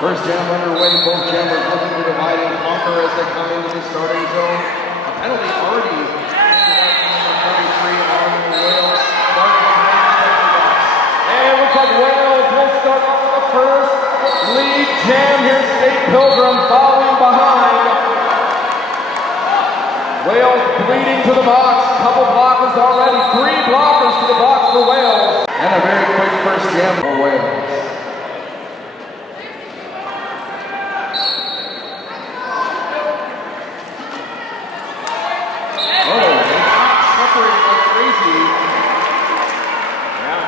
First jam underway, both jammers looking to divide and conquer as they come into the starting zone. A penalty already number 43 on Wales. And it looks like Wales will start off with the first lead jam here. State Pilgrim following behind. Wales bleeding to the box. Couple blockers already. 3 blockers to the box for Wales. And a very quick first jam for Wales.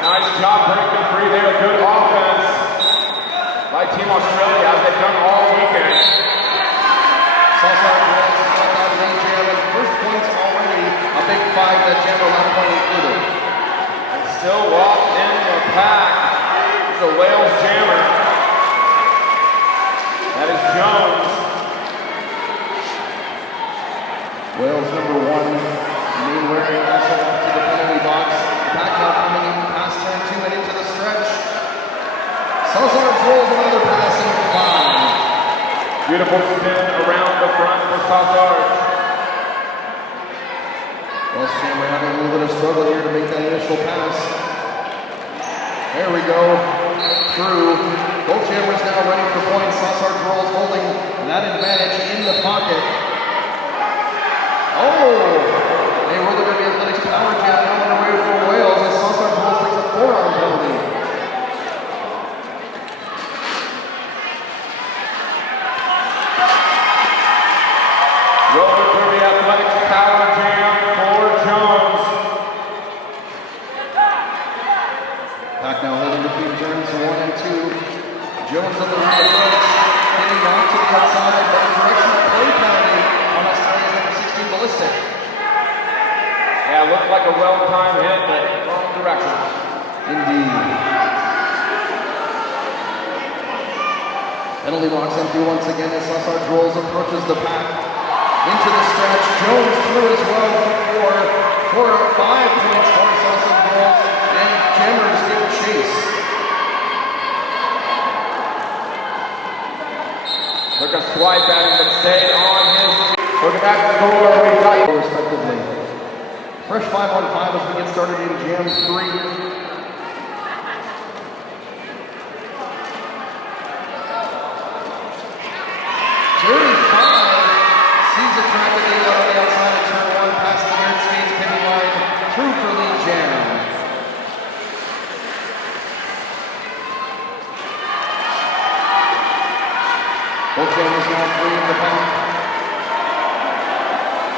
Nice job breaking free there. Good offense by Team Australia as they've done all weekend. Salsa Wales got that lead jam and first points already. A big 5 that jammer left point included. And still locked in the pack is the Wales jammer. That is Jones. Wales number 1, knee wearing also up to the penalty box. Back now coming in past turn 2 and into the stretch. Salsa drills another pass in 5. Beautiful spin around the front for Sassard. West Jammer having a little bit of struggle here to make that initial pass. There we go. Through. Both jammers now running for points. Sassard rolls holding that advantage in the pocket. Oh! They rolled it to the Athletics power jam now underway for Wales as Sassard rolls takes a forearm penalty. Rolling through the Athletics power jam for Jones. Pack now holding between turns 1 and 2. Jones on the re-approach, getting knocked to the outside, but a directional play penalty on Australia's number 16 ballistic. Yeah, looked like a well-timed hit, but wrong direction. Indeed. Penalty box empty once again as Sassard rolls approaches the pack. Into the stretch, Jones through as well for 5 points for Sassard rolls, and jammers give chase. Took a swipe at him, but stayed on his. Look at that score we got. Respectively. Fresh 5 on 5 as we get started in Jam 3. 35 sees a track of out on the outside of turn 1 past the near skates pinning line through for lead jam. Both jammers now free in the pack.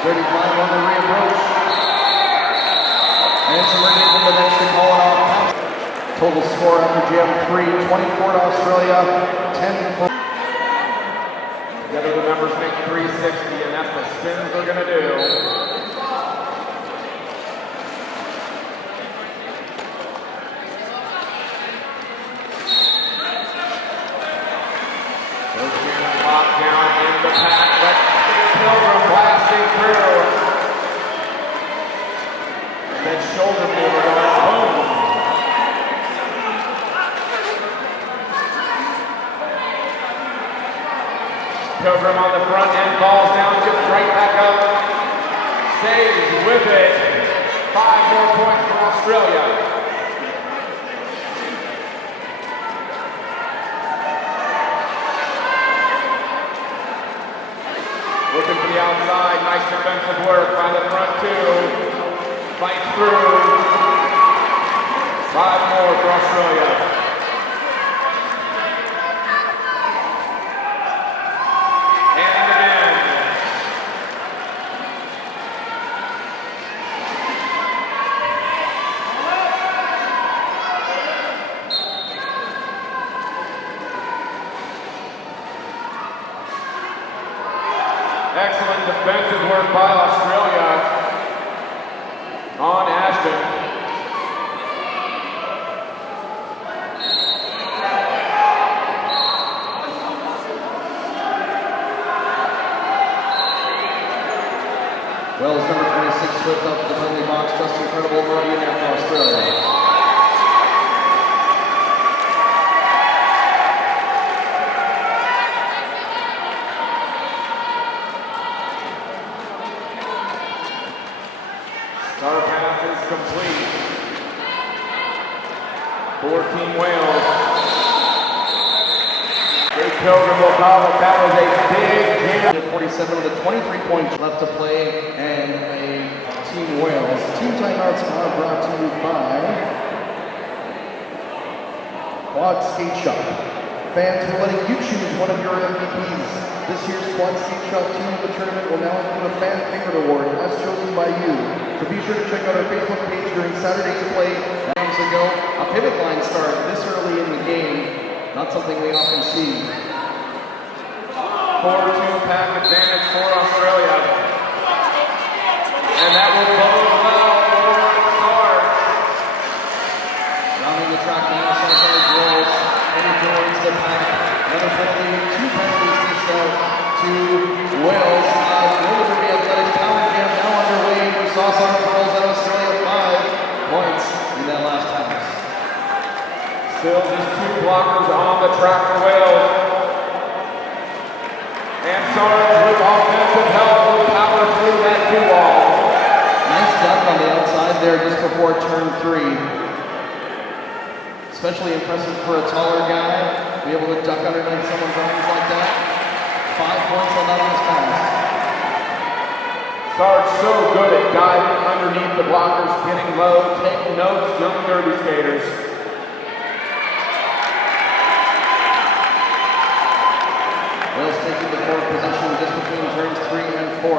35 on the reapproach. And some ready from the bench to call it off. Total score after jam 3, 24 to Australia, 10 for. Together the numbers make 360, and that's the spins they're going to do. Locked down in the pack, but Pilgrim blasting through. That shoulder mover going boom. Pilgrim on the front end, falls down, gets right back up, stays with it. 5 more points for Australia. Looking for the outside, nice defensive work by the front 2. Fights through. 5 more for Australia. Excellent defensive work by Australia on Ashton. complete for Team Wales. Dave Pilgrim will call it. That was a big jam. 47 with a 23 points left to play, and a Team Wales. Team timeouts are brought to you by Quad Skate Shop. Fans, we're letting you choose one of your MVPs. This year's Quad Skate Shop Team of the tournament will now include a fan favorite award as chosen by you. So be sure to check out our Facebook page during Saturday's play. Times ago, a pivot line start this early in the game. Not something we often see. 4-2 pack advantage for Australia. And that will bode well for Sarge. Rounding the track now, Sarge rolls and joins the pack. Another penalty, 2 penalties dished out to Wales. Military Athletics Power Jam now underway for Sarge rolls and Australia 5 points in that last pass. Still just 2 blockers on the track for Wales. And Sarge with offensive help will power through that 2-wall. Nice duck on the outside there just before turn 3. Especially impressive for a taller guy to be able to duck underneath someone's arms like that. 5 points on that last pass. Sarge so good at diving underneath the blockers, getting low, taking notes, young derby skaters. Wales taking the fourth position just between turns 3 and 4.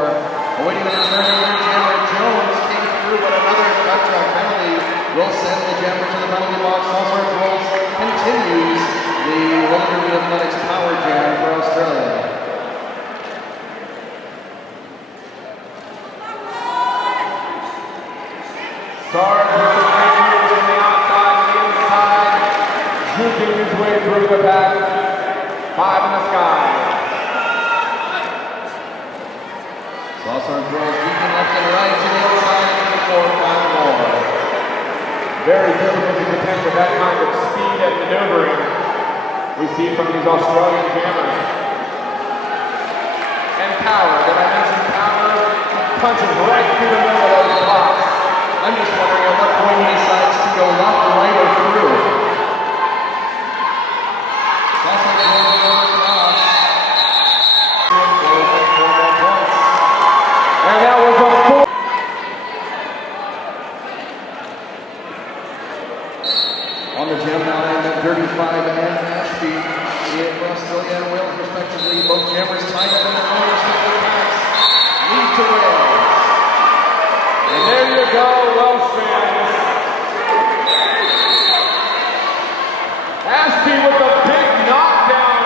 Awaiting the return of their jammer. Jones came through, but another cut track penalty will send the jammer to the penalty box. Sarge rolls continues the Military Athletics Power Jam for Australia. Sarge with some great moves from the outside and the inside, juking his way through the pack. 5 in the sky. Sarge rolls deep and left and right to the outside for 5 more. Very difficult to contend with that kind of speed and maneuvering we see from these Australian jammers. And power, did I mention power? Punches right through the middle of those blocks. I'm just wondering at what point he decides to go left, right, or through. Sarge rolls over across. 4 more points. And that was a 4. On the jam now, and then 35 and Ashby in for Australia and Wales respectively. Both jammers tied up in their own respective packs. Lead to Wales. And there you go, Welsh fans. Ashby with a big knockdown.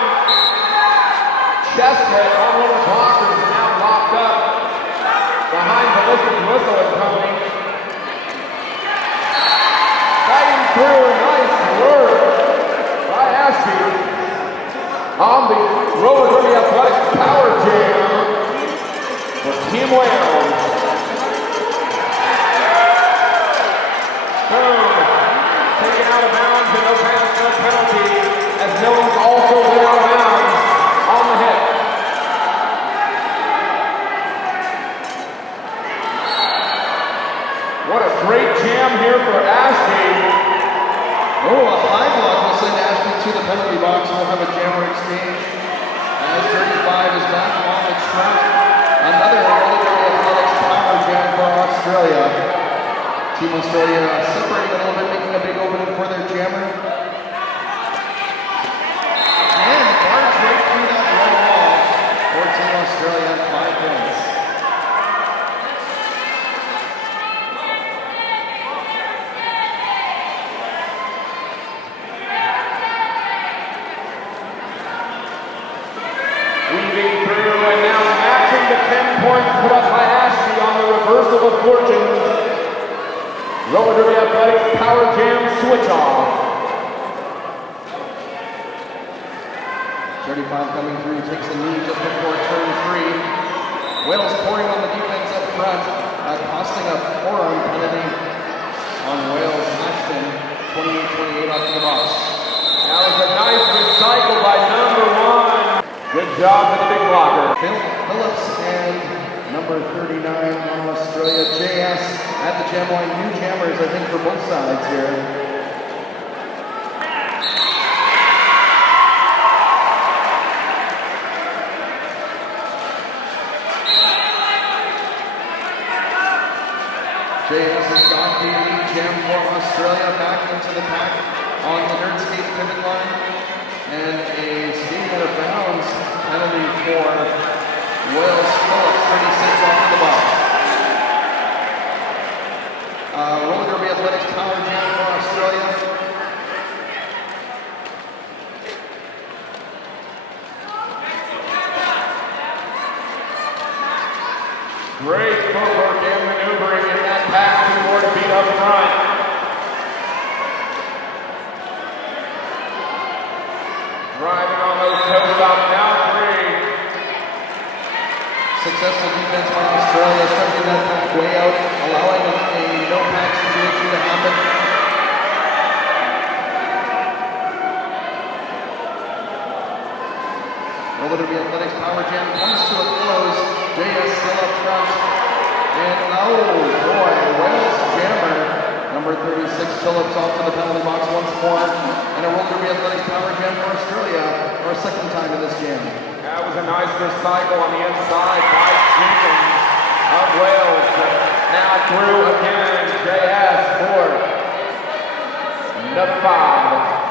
Chest hit on one of the blockers and now locked up behind Ballistic Whistle and company. Fighting through, nice work by Ashby on the Roller Derby Athletics Power Jam for Team Wales. Boom, taken out of bounds and no pass, no penalty, as Millings also went out of bounds on the hit. What a great jam here for Ashby. Oh, a high block will send Ashby to the penalty box. We'll have a jammer exchange. As 35 is back on the track. Another Military Athletics Power Jam for Australia. Team Australia separating a little bit, making a big opening for their jammer. Again, barge right through that red wall for Team Australia at 5 points. Weaving through and now matching the 10 points put up by Ashby on the reversal of fortunes. Roller Derby Athletics Power Jam switch off. 35 coming through, takes a knee just before turn 3. Wales pouring on the defense up front, costing a forearm penalty on Wales. Ashton, 28-28 off the box. That was a nice recycle by number 1. Good job with the big blocker. Phillips and number number 39 on Australia, JS at the jam line. New jammers, I think, for both sides here. JS has got the lead jam for Australia back into the pack on the nerd skate pivot line. And a skating out of bounds penalty for Wales Phillips, 36 off the box. Roller derby athletics power jam for Australia. Great footwork and maneuvering in that pack toward beat up front. Driving on those toe stops, down 3. Successful defense by Australia, stretching that pack way out, allowing a no pack situation to happen. Roller derby athletics power jam comes to a close. JS still up front. And oh boy, Wales jammer, number 36, Phillips off to the penalty box once more. And a roller derby athletics power jam for Australia, our second time in this jam. That was a nice recycle on the inside by Jenkins of Wales. But now through again, JS for number 5.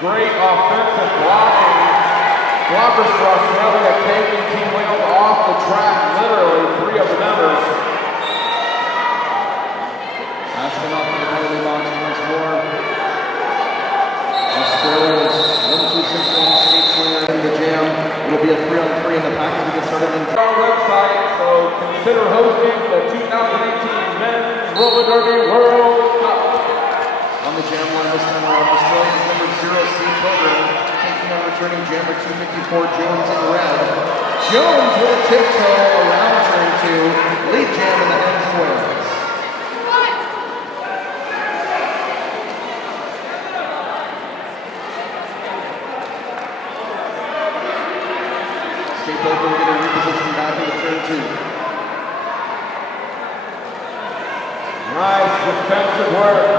Great offensive blocking. Blockers for Australia taking Team Wales off the track, literally 3 of the members. Ashton off the penalty box once more. Australia's 1-2-6-1 skate swinger in the jam. It'll be a 3-on-3 in the pack as we get started in our website, so consider hosting the 2018 Men's Roller Derby World Cup. on the jam line this time around. Australia's number 0 seed program, taking on returning jammer 254 Jones in red. Jones with a tiptoe around turn 2, lead jam in the hands of Wales. Skateboard will get a reposition back into turn 2. Nice defensive work.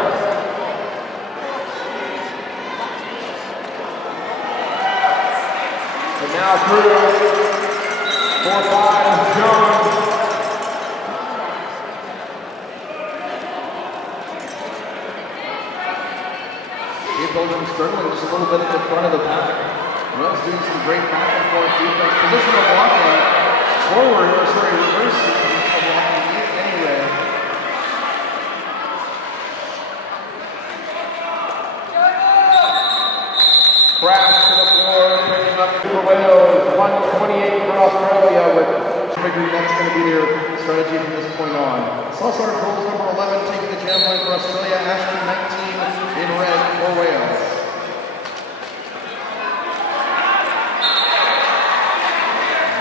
And now through 4-5 Jones. Skateboarding struggling just a little bit at the front of the pack. Wells doing some great back and forth defense. Positional blocking forward, or sorry, reverse positional blocking anyway. Crash to the floor, picking up for Wales. 128 for Australia with Figuring that's going to be their strategy from this point on. Salsar Trolls number 11 taking the jam line for Australia. Ashton 19 in red for Wales.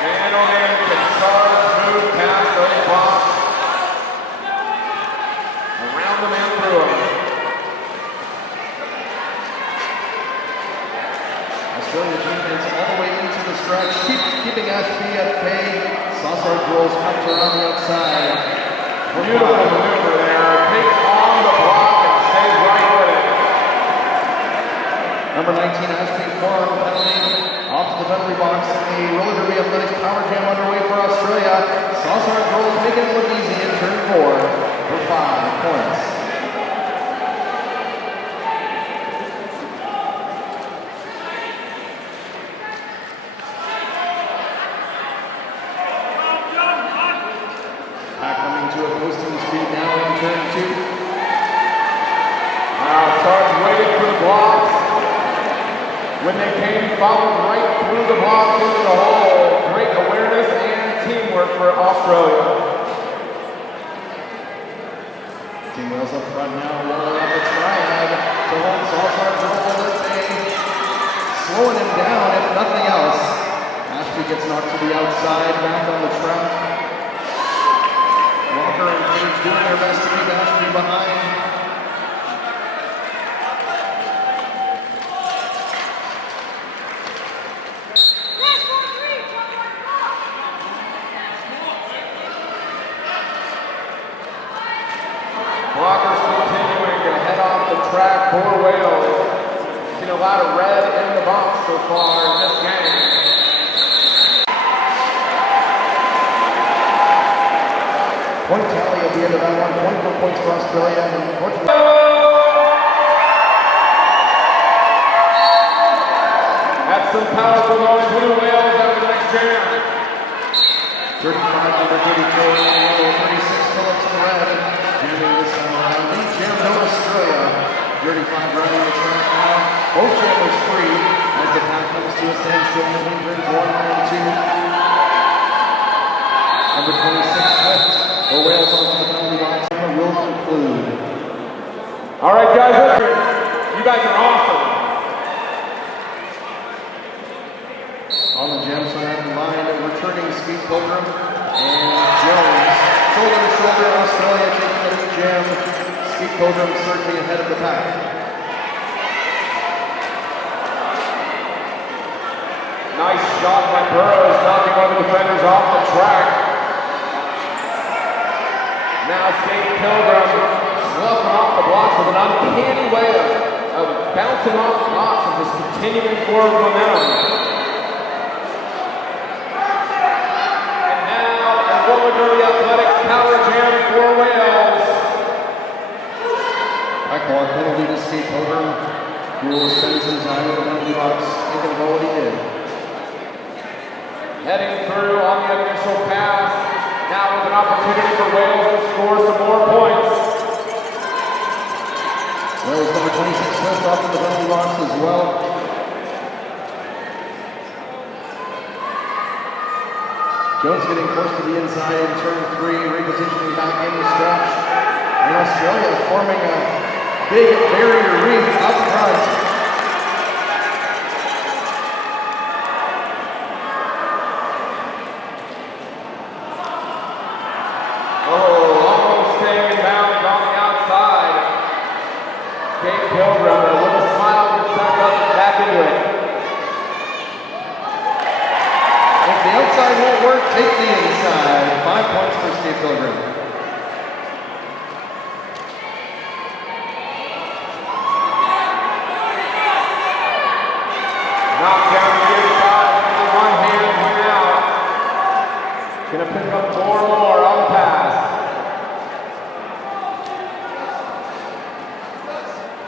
Man oh man, can Sarge move past those blocks. Around them and through them. Australia defense all the way into the stretch, keeping Ashby at bay. Salsar Trolls comes around the outside. Beautiful maneuver there. Takes on the block and stays right with it. Number 19, Ashby, forearm penalty. Off to the penalty box. A roller derby athletics power jam underway for Australia. Salsar Trolls making it look easy in turn 4 for 5 points. To a posting speed now in turn 2. Now Sarge waited for the blocks. When they came, followed right through the blocks into the hole. Great awareness and teamwork for Australia. Team Wales up front now, rolling up a triad to hold Salsar Trolls at bay. Slowing him down, if nothing else. Ashby gets knocked to the outside, back on the track. Walker and Page doing their best to keep Ashby behind. Point tally at the end of that one, 24 points for Australia, and unfortunately... That's some power for those Blue Whales after the next jam. 35 number 34, yellow, 36 Phillips in red. Jamming this time around. Lead jam Nova Australia. 35 running the track now. Both jammers free as the pack comes to a standstill. Between turns 1 and 2. Number 26 Swift. The Wales on the penalty box will conclude. All right, guys, listen. You guys are awesome. On the jam side line, returning Speed Pilgrim and Jones. Shoulder to shoulder, Australia taking the lead jam. Speed Pilgrim certainly ahead of the pack. Nice shot by Burrows, knocking one of the defenders off the track. Now Speed Pilgrim sloughing off the blocks with an uncanny way of bouncing off the blocks and just continuing forward momentum. Calgary Athletics Power Jam for Wales. Backball penalty to Speed Pilgrim, who will spend some time in the penalty box thinking about what he did. Heading through on the official pass, now with an opportunity for Wales to score some more points. Wales number 26 Swift off in the penalty box as well. Jones getting close to the inside in turn 3, repositioning back in the stretch. And Australia forming a big barrier reef up front. Oh, almost staying in bounds on the outside. Kate Pilgrim with a smile gets back into it. The outside won't work, take the inside. 5 points for Steve Pilgrim. Knocked down the inside, the one hand went out. Gonna pick up 4 more on the pass.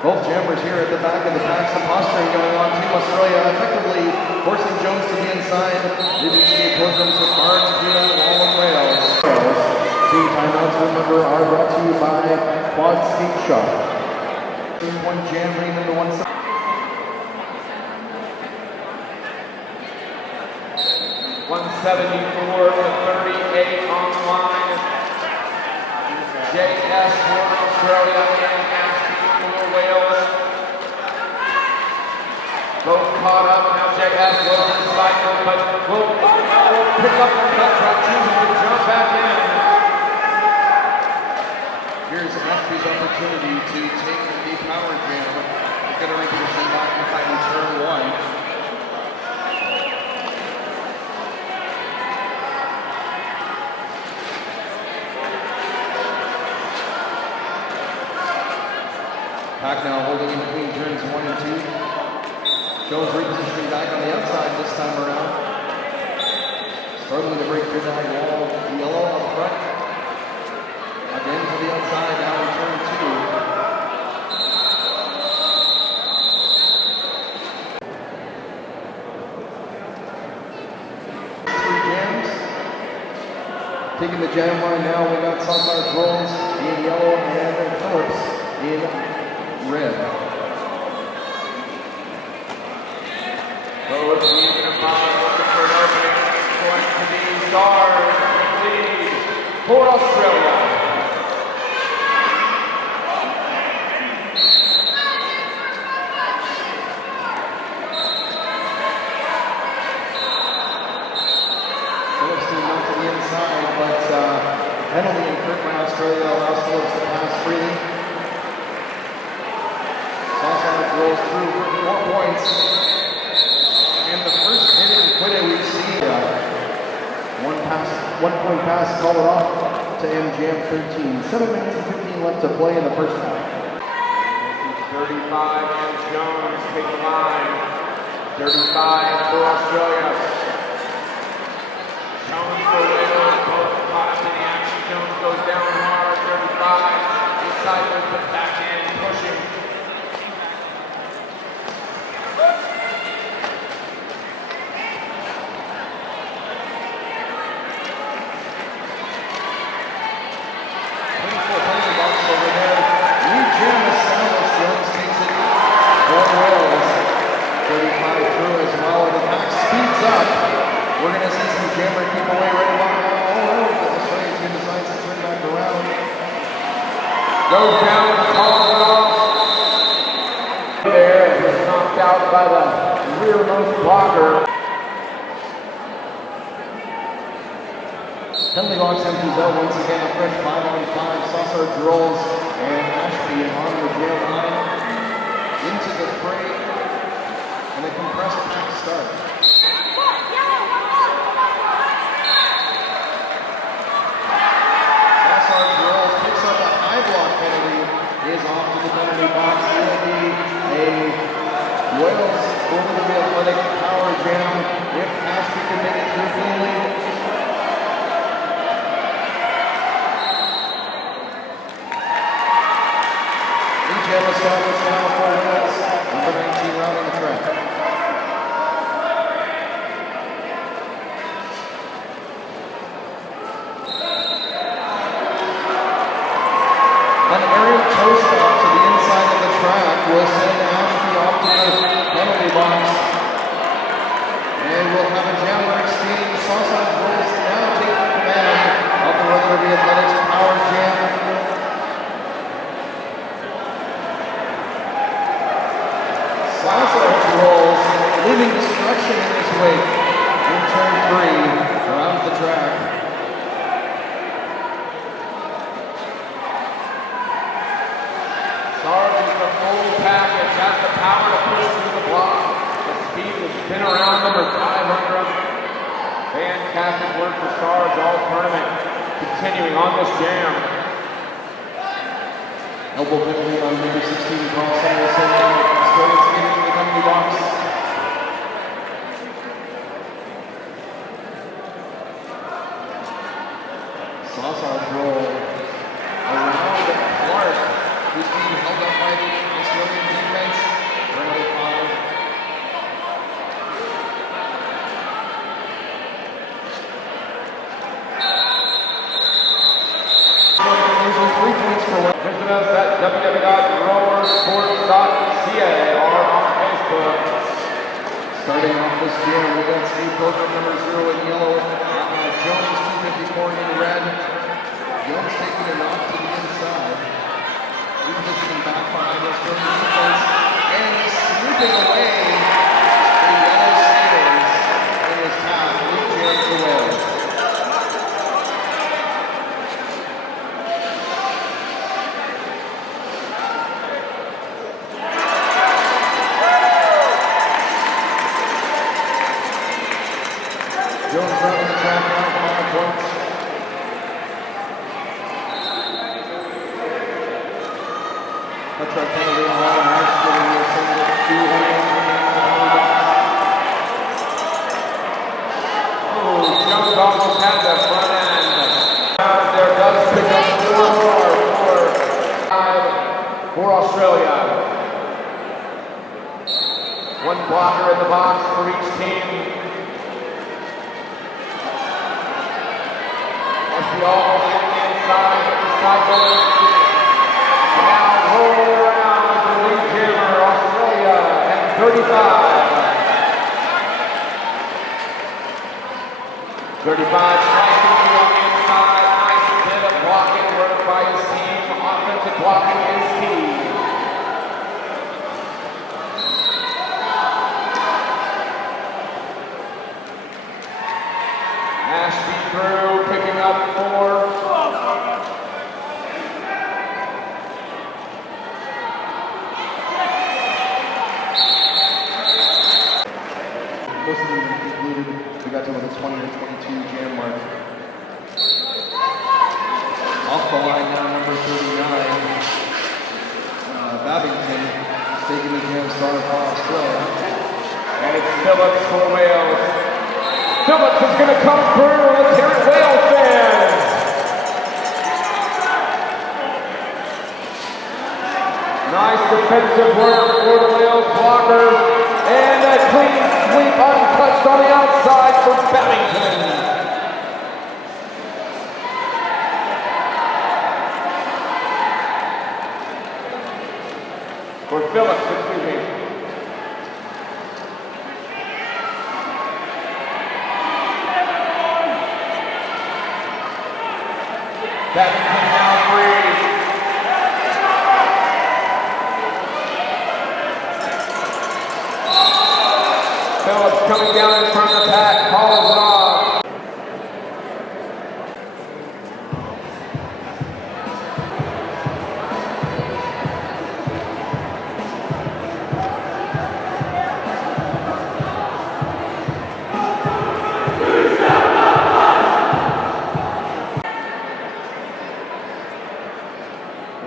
Both jammers here at the back of the pack, some posturing going on. Team Australia effectively forcing Jones to the inside, leaving Steve Pilgrim so hard to do that wall of Wales. Team timeouts, remember, are brought to you by Quad Skate Shop. 3-point jam bringing them to one side. 174 to 38 on the line. JS for Australia and Ashby for Wales. Both caught up. Now JS will recycle, but will pick up the cut truck, choosing to jump back in. Here's Ashby's opportunity to take the power jam. He's going to reposition back behind turn 1. Pack now holding in between turns 1 and 2. Jones repositioning back on the outside this time around. Struggling to break through that wall. Yellow up front. Again to the outside now in turn 2. 3 jams. Taking the jam line now, we got Salsar's rolls in yellow and Phillips in red. Both leading a foul, looking for an opening. Going to be Stars lead for Australia. Phillips team out to the inside, but penalty incurred by Australia allows Phillips to pass freely. Rolls through for 4 points. And the first hit and quit we've seen. One point pass called it off to MJM 13. 7 minutes and 15 left to play in the first half. 35 and Jones take the line. 35 for Australia. Jones for Wales, both caught up in the action. Jones goes down We're going to see some jammer keep away right about now. Oh, but the Strays he decides to turn back around. Goes down and calls it off. There, was knocked out by the rearmost blocker. Penalty box empties out once again. A fresh 5-on-5. Sausage rolls and Ashby on the jail line into the fray and a compressed pack start. Sausage rolls, picks up a high block penalty, is off to the penalty box. It will be a Wales over the athletic power jam if Ashby can make it through cleanly. Jam established now for Wales, number 19 round on the track. An aerial toe stop to the inside of the track will send Ashby off to the penalty box. And we'll have a jammer exchange. Sausage rolls now taking command of the Royal Derby Athletics Power Jam. Sausage rolls, leaving destruction in his wake in turn 3 around the track. Sarge is the full package, has the power to push through the block. The speed to spin around them or drive under them. Fantastic work for Sarge all tournament. Continuing on this jam. Elbow penalty on number 16, Carl Sanderson. Australians getting to the penalty box. Sausage roll around Clark, who's being held up by the Australian defense for another 5. Those 3 points for Wales. Visit us at www.rowersports.ca or on Facebook. Starting off this jam, we got Steve Pilgrim, number 0 in yellow. Jones, 254 in red. Jones taking it off to the inside. Repositioning back behind the Australian defense. And sweeping away the yellow skaters in his path. Lead jam to Wales. Jones running the track now, 5 points. A truck penalty on Ron Ashby will send it to Young Goggles had the front end. There does pick up 4 for Australia. 1 blocker in the box for each team. Almost getting inside of the cycle. And now rolling around the lead jammer, Australia, and 35. 35 slicing to the inside. Nice bit of blocking work by his team. Offensive blocking is key. Ashby through, picking up 4. Most of them included, we got to the 20 or 22 jam mark. Off the line now, number 39. Babington taking the jam start for Australia. And it's Phillips for Wales. Phillips is going to come through. Let's hear it, Wales fans. Nice defensive work for the Wales blockers. And a clean sweep untouched on the outside for Babington. For Phillips, excuse me. Bevington now free. Phillips coming down in front of the pack, calls it off.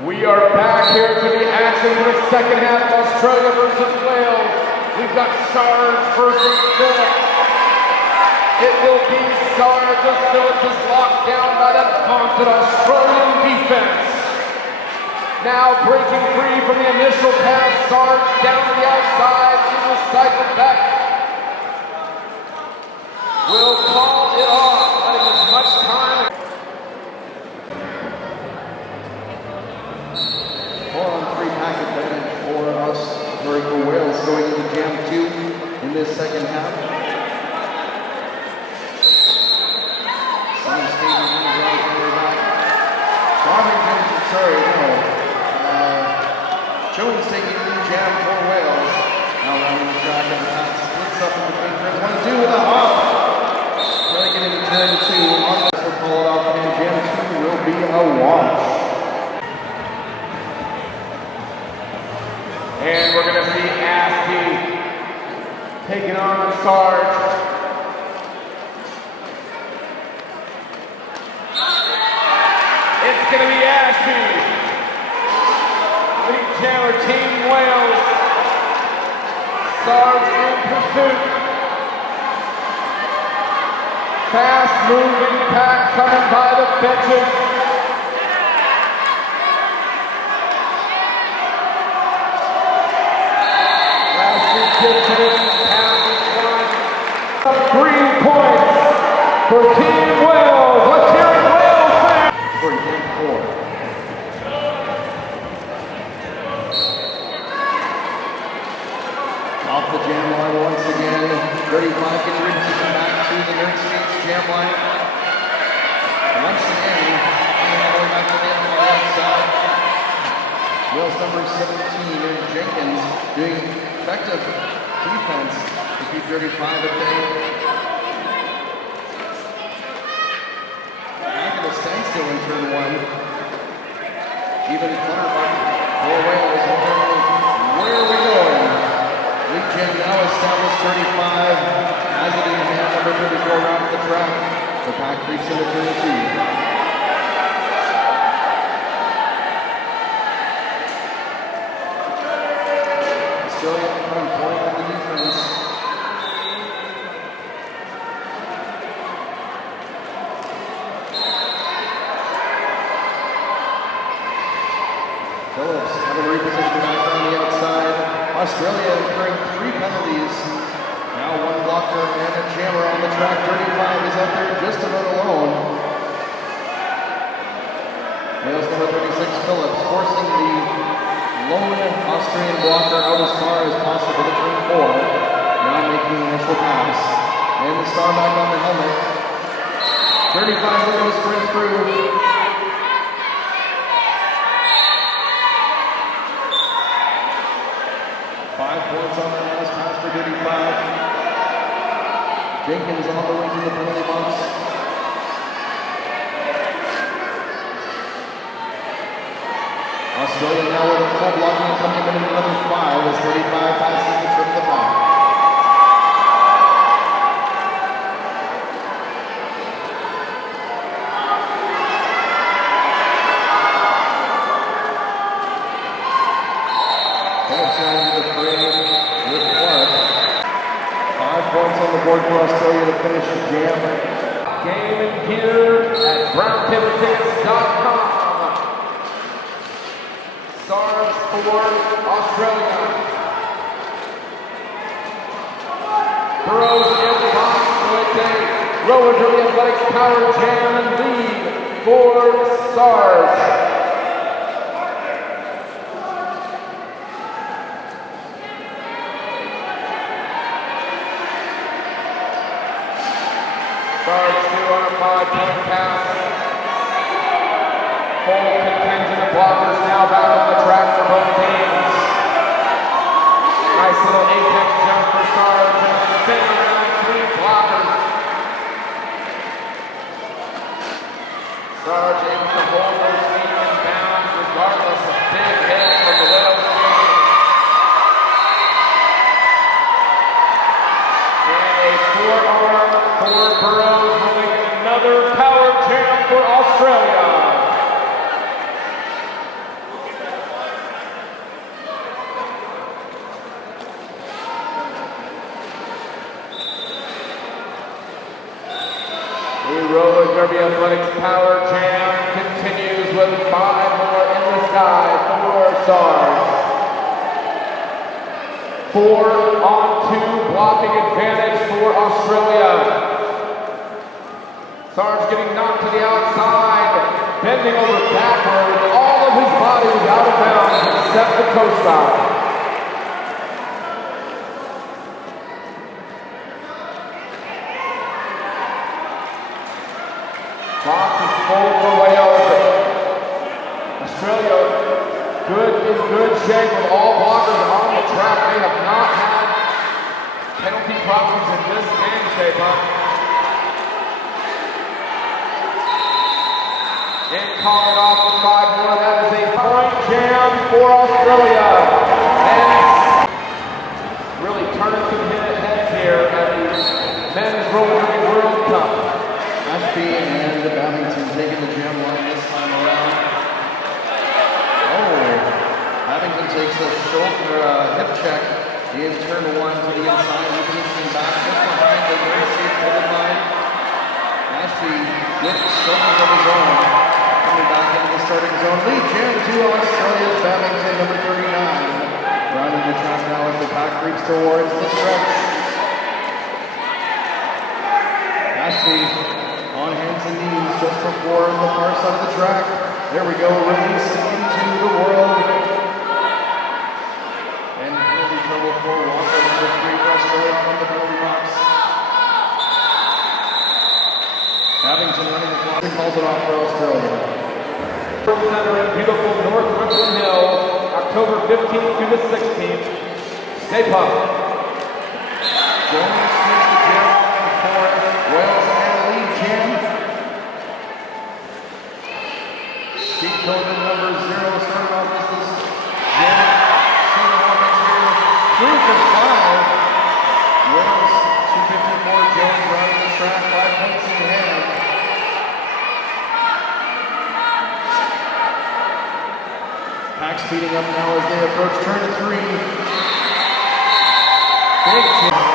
We are back here to the action for the second half of Australia versus Wales. We've got Sarge versus Phillips. It will be Sarge as Phillips is locked down by the vaunted Australian defense. Now breaking free from the initial pass, Sarge down to the outside, he will cycle back. Will call it off, letting as much time. 4-on-3 pack advantage for us, for Wales going into jam 2 in this second half. Some stages in the right back. Jones taking the jam for Wales. Now rounding the track and the pack splits up in between turns 1 and 2 with a hop. Trying to get into turn 2. This will pull it off and jam 2 will be a wash. And we're going to see Askey taking on Sarge. It's going to be Ashby. Lead jammer, Team Wales. Sarge in pursuit. Fast moving pack coming by the benches. Gets it in, passes one. 3 points for Team Wales. Let's hear it, Wales fans. For game 4. Off the jam line once again. 35 can reach back to the Nerd Skates jam line. Once again, coming all the way back to the end on the outside. Wales number 17 and Jenkins doing effective defense to keep 35 at bay. Back at a standstill in turn 1. Even Clutterbuck for Wales. Where are we going? Lead Jam now established 35. As it in hand, number 34 around the track. The pack creeps into turn 2. Australia from point on the defense. Phillips having repositioned back on the outside. Australia incurring 3 penalties. Now 1 blocker and a jammer on the track. 35 is out there just about alone. Wales number 36, Phillips, forcing the lone Austrian blocker out as far as possible to turn 4. Now making the initial pass. And the star back on the helmet. 35 looking to sprint through. 5 points on that last pass for 35. Jenkins on the way to the penalty box. Australia now with a full blocking coming in another 5 as 35 passes to trip the pack. Phillips running the free with Clark. 5 points on the board for Australia to finish the jam. Game and gear at browntickets.com. Sarge for Australia. Burrows in the box, so it's a Rowan Derby Athletics Power Jam and lead for Sarge. Sarge 2 on a 5-point pass. full contingent of blockers now back on the track for both teams. Nice little apex jump for Sarge and a spin around 3 blockers. Sarge able to hold those feet in bounds regardless of big hits from the Wales team. And a forearm for Burrows will make it another power jam for Australia. Roller Derby Athletics Power Jam continues with 5 more in the sky for Sarge. 4-on-2 blocking advantage for Australia. Sarge getting knocked to the outside, bending over backwards. All of his body was out of bounds except the toe stop. Box is full for Wales. Australia in good shape with all blockers on the track. They have not had penalty problems in this game, shape-up. And call it off with 5 more. That is a point jam for Australia. And really turning some heads here at the Men's Roller Derby World Cup. Ashby and Babington taking the jam line this time around. Oh, Babington takes a hip check in turn 1 to the inside, repositioning back just behind the very safe pivot line. Ashby with circles of his own, coming back into the starting zone. Lead jam to Australia's Babington, number 39. Rounding the track now as the pack creeps towards the stretch. Ashby on hands and knees just before the far side of the track. There we go, releasing into the world. And penalty trouble for Walker, number 3 for Australia from the penalty box. Babington running the clock and calls it off for Australia. Center in beautiful North Richland Hills, October 15th through the 16th. Stay pumped. Jones takes the jam for Wales and lead jam. Sheet code number 0 starting off as this jam. Starting off exterior. 3 for 5. Wales 254. Jones running the track. 5 points in hand. Pack speeding up now as they approach turn 3. Big jam.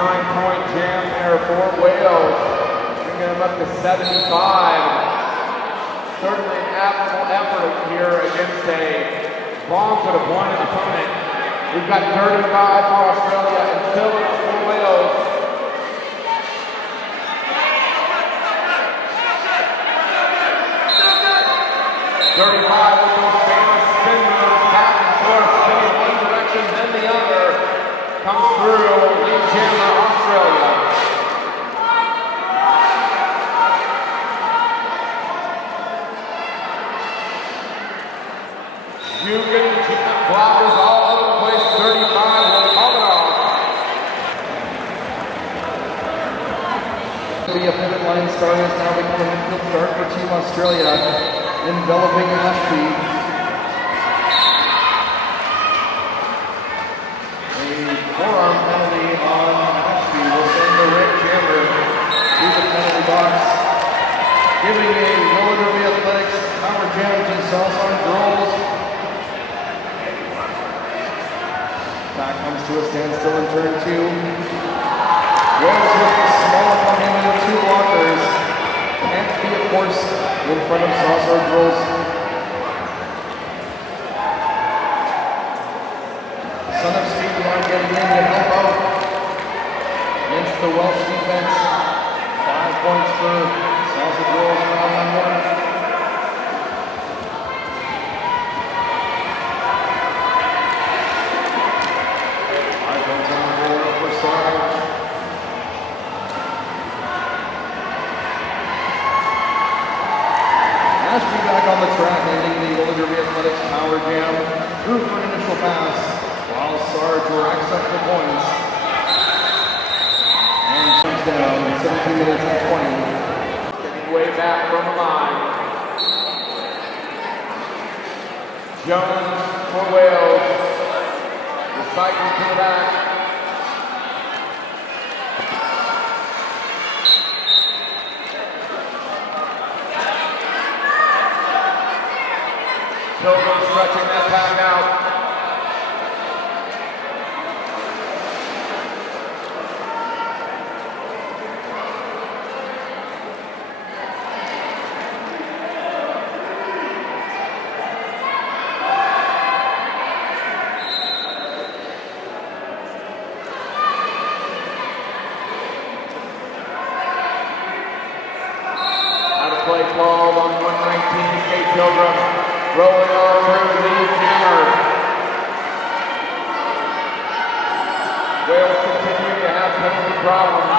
9-point jam there for Wales, bringing them up to 75. Certainly an admirable effort here against a long could have won an opponent. We've got 35 for Australia and Phillips for Wales. With those famous spin moves, back and forth, spinning one direction, then the other, comes through, lead jammer Australia. Hugan, blockers all over the place, 35, will call it off. The pivot line start is now becoming a midfield start for Team Australia. Enveloping Ashby. A forearm penalty on Ashby will send the red jammer to the penalty box, giving a Roller Derby Athletics power jam to Sarge Rolls. Back comes to a standstill in turn 2. Wales with the small opponent of 2 blockers. Can't be a force in front of Sarge Rolls. Son of Speed line getting in to help out against the Welsh defense. 5 points for Sarge Rolls round on 1. Sarge. on the track, ending the Roller Derby Athletics Power Jam. Through for an initial pass, while Sarge racks up the points. And comes down, 17 minutes and 20. Getting way back from the line. Jones for Wales. Recycling to the back. Pilgrim stretching that pack out. Out of play called on 119, State Pilgrim. Rolling on through, lead jammer. Wales continue to have penalty problems.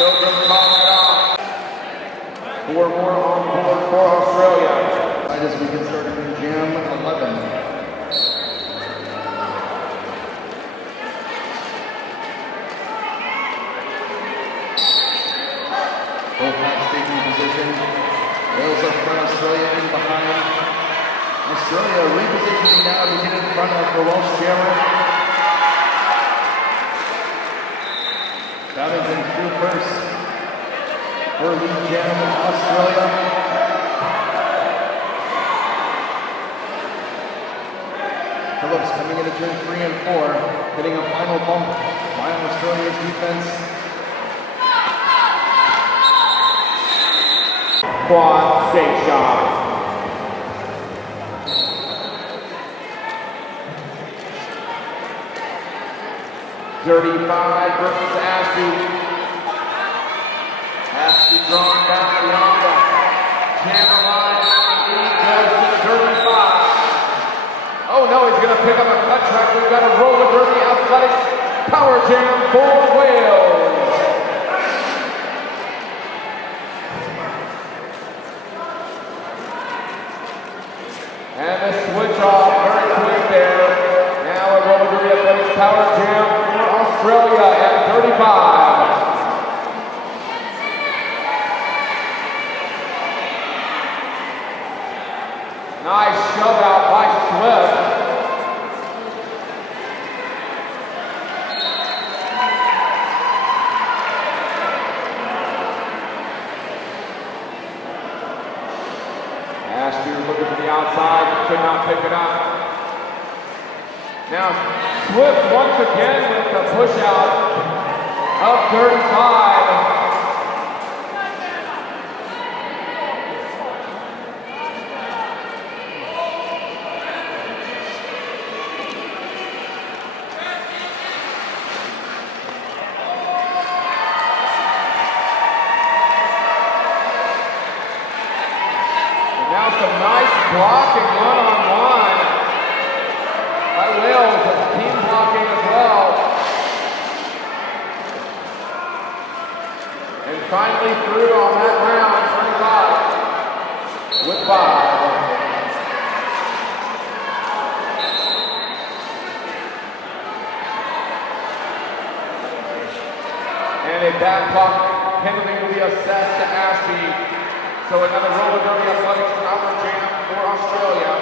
Pilgrim calling it off. 4 more on board for Australia. Right as we get started in Jam 11. Both packs taking position. Wales up front, Australia in behind. Australia repositioning now to get in front of the Welsh jammer. Babington through first for lead jam Australia. Phillips coming into turn 3 and 4, hitting a final bump by Australia's defense. Quad state shot. Dirty 5 versus Ashby. Ashby drawn down beyond the camera line. He goes to the dirty 5. Oh no, he's going to pick up a cut track. We've got a roller derby athletics power jam for Wales. And the switch off very quick there. Now a roller derby athletics power jam for Australia at 35. Nice shove out by Swift. Ashby was looking to the outside, could not pick it up. Now, Swift once again with the push out of 35. Now some nice blocking one-on-one by Wales, team blocking as well. And finally through on that round, 35 with 5. And a back block penalty will be assessed to Ashby. So another roller derby athletics power jam for Australia.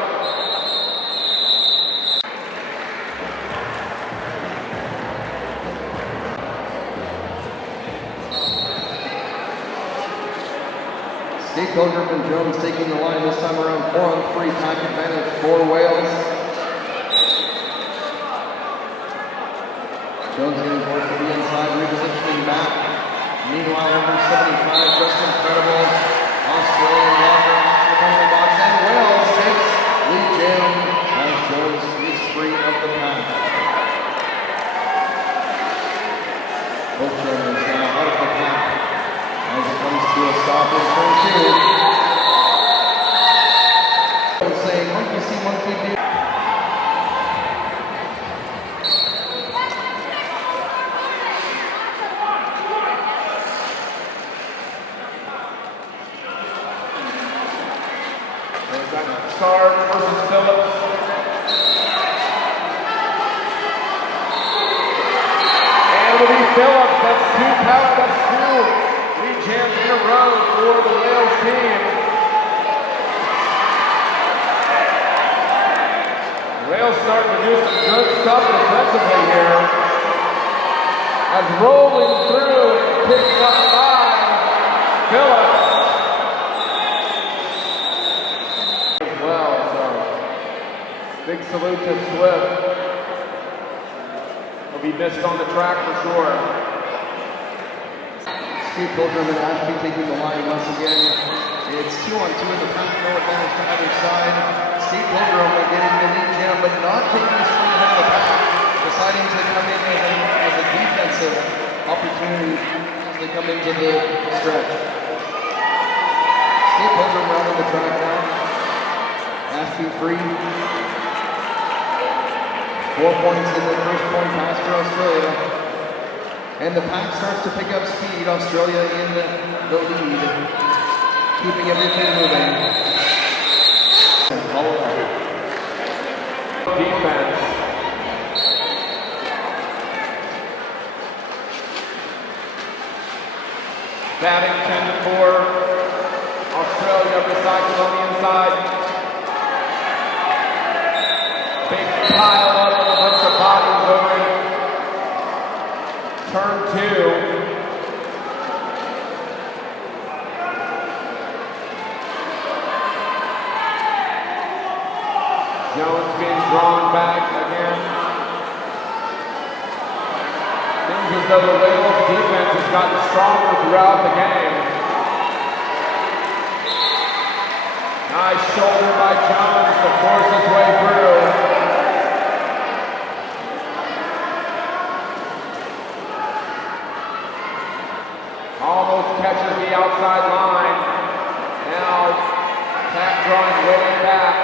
State Pilgrim and Jones taking the line this time around, 4-on-3 pack advantage for Wales. Jones getting forced to the inside, repositioning back. Meanwhile, number 75, just incredible. Australia locker off the penalty box, and Wales takes lead jam as Jones is free of the pack. Both jammers now out of the pack as it comes to a stop in turn 2. Saying monkey see, monkey do. starting to do some good stuff defensively here. As rolling through and picked up by Phillips. As well, so big salute to Swift. He'll be missed on the track for sure. Steve Pilgrim and Ashby taking the line once again. It's 2-on-2 in the pack, no advantage to either side. Steve Pilgrim getting the lead jam, but not taking the sprint ahead of the pack. Deciding to come in as a defensive opportunity as they come into the stretch. Steve Pilgrim running the track now. Ashby free. 4 points in the first point pass for Australia. And the pack starts to pick up speed. Australia in the lead. Keeping everything moving. Defense. Batting 10-4. Australia recycled on the inside. Big pile up of a bunch of bodies over turn 2. Jones being drawn back again. Seems as though the Wales defense has gotten stronger throughout the game. Nice shoulder by Jones to force his way through. Almost catches the outside line. Now, Pack drawing way back.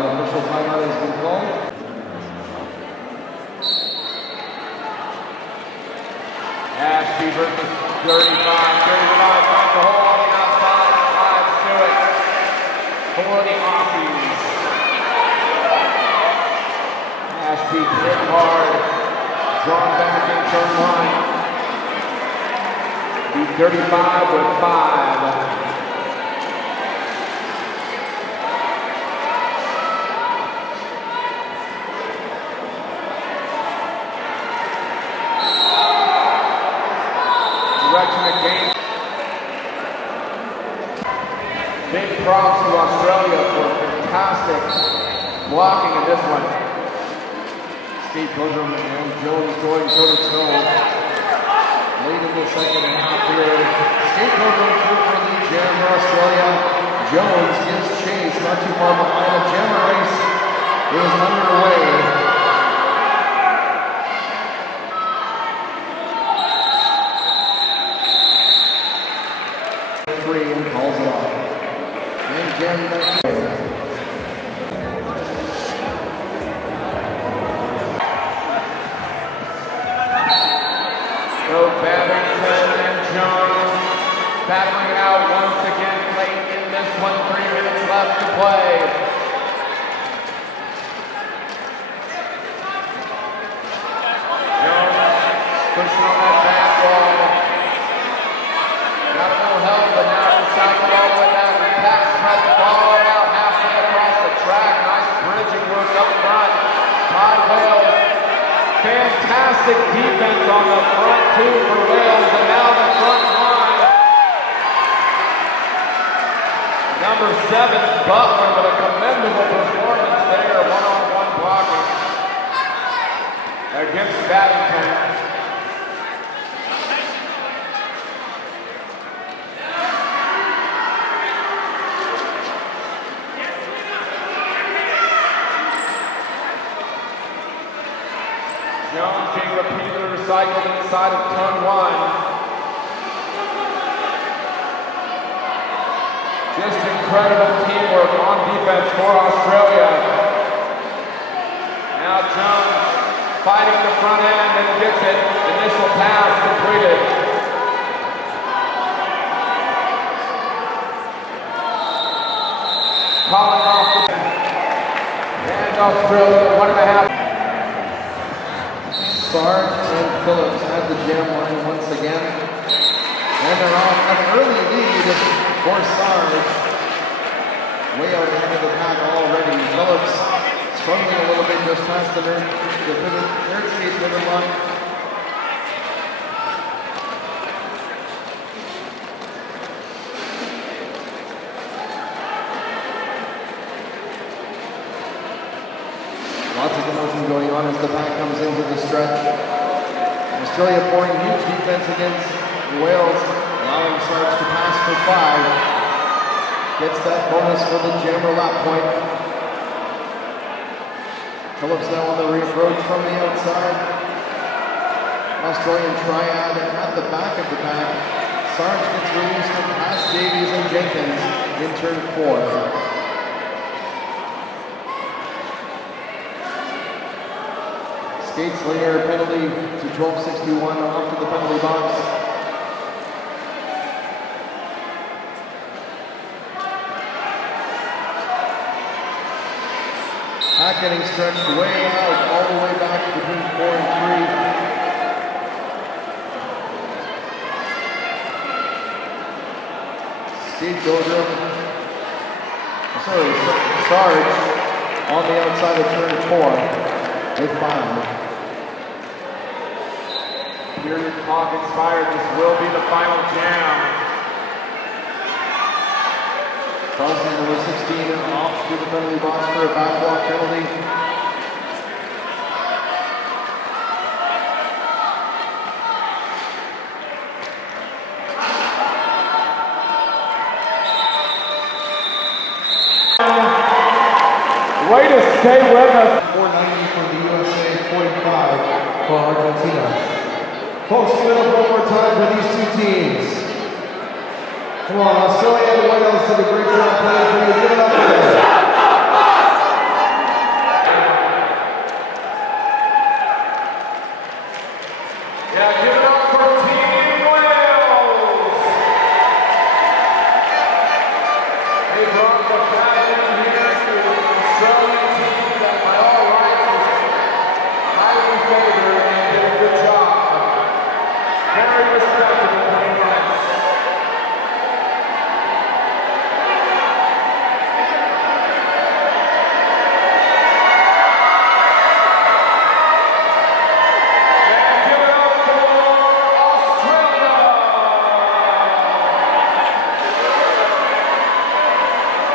Official timeout has been called. Ashby versus 35. 35 finds the hole on the outside. Slides to it for the Aussies. Ashby hit hard. Drawn back in turn 1. The 35 with 5. Big props to Australia for fantastic blocking in this one. Steve Pilgrim and Jones going toe-to-toe. Late in the second half here. Steve Pilgrim through for the jam for Australia. Jones gives chase, not too far behind. The jam race is underway. And calls it off. And Jerry back here. So Babington and Jones battling it out once again late in this one. 3 minutes left to play. Jones pushing on that back wall. Got a little help, but now it's cycled all the way down. The pack spread the ball out halfway across the track. Nice bridging work up front by Wales. Fantastic defense on the front two for Wales, and now the front line. Number 7, Butler, with a commendable performance there. One-on-one blocking against Babington. Jones being repeatedly recycled inside of turn 1. Just incredible teamwork on defense for Australia. Now Jones fighting the front end and gets it. Initial pass completed. calling off the and Australia 1.5. Sarge and Phillips at the jam line once again. And they're off an early lead for Sarge. Way out ahead of the pack already. Phillips struggling a little bit just past the third skate pivot line. Lots of commotion going on as the pack comes into the stretch. Australia pouring huge defense against Wales, allowing Sarge to pass for 5. Gets that bonus for the jammer lap point. Phillips now on the reapproach from the outside. Australian triad at the back of the pack. Sarge gets released from past Davies and Jenkins in turn 4. Skate Slinger penalty to 1261 off to the penalty box. Pack getting stretched way out, all the way back between 4 and 3. Skate Doldrum. Sarge on the outside of turn 4 with 5. Period clock expired. This will be the final jam. Crossing number 16 off to the penalty box for a backwalk penalty. Way to stay with us. 490 for the USA, 45 for Argentina. Folks, give it up one more time for these two teams. Come on, Australia and Wales did a great job playing for you. Give it up for them. Yeah, give it up for Team Wales. They brought the pack in here to the Australian team that by all rights is highly favored.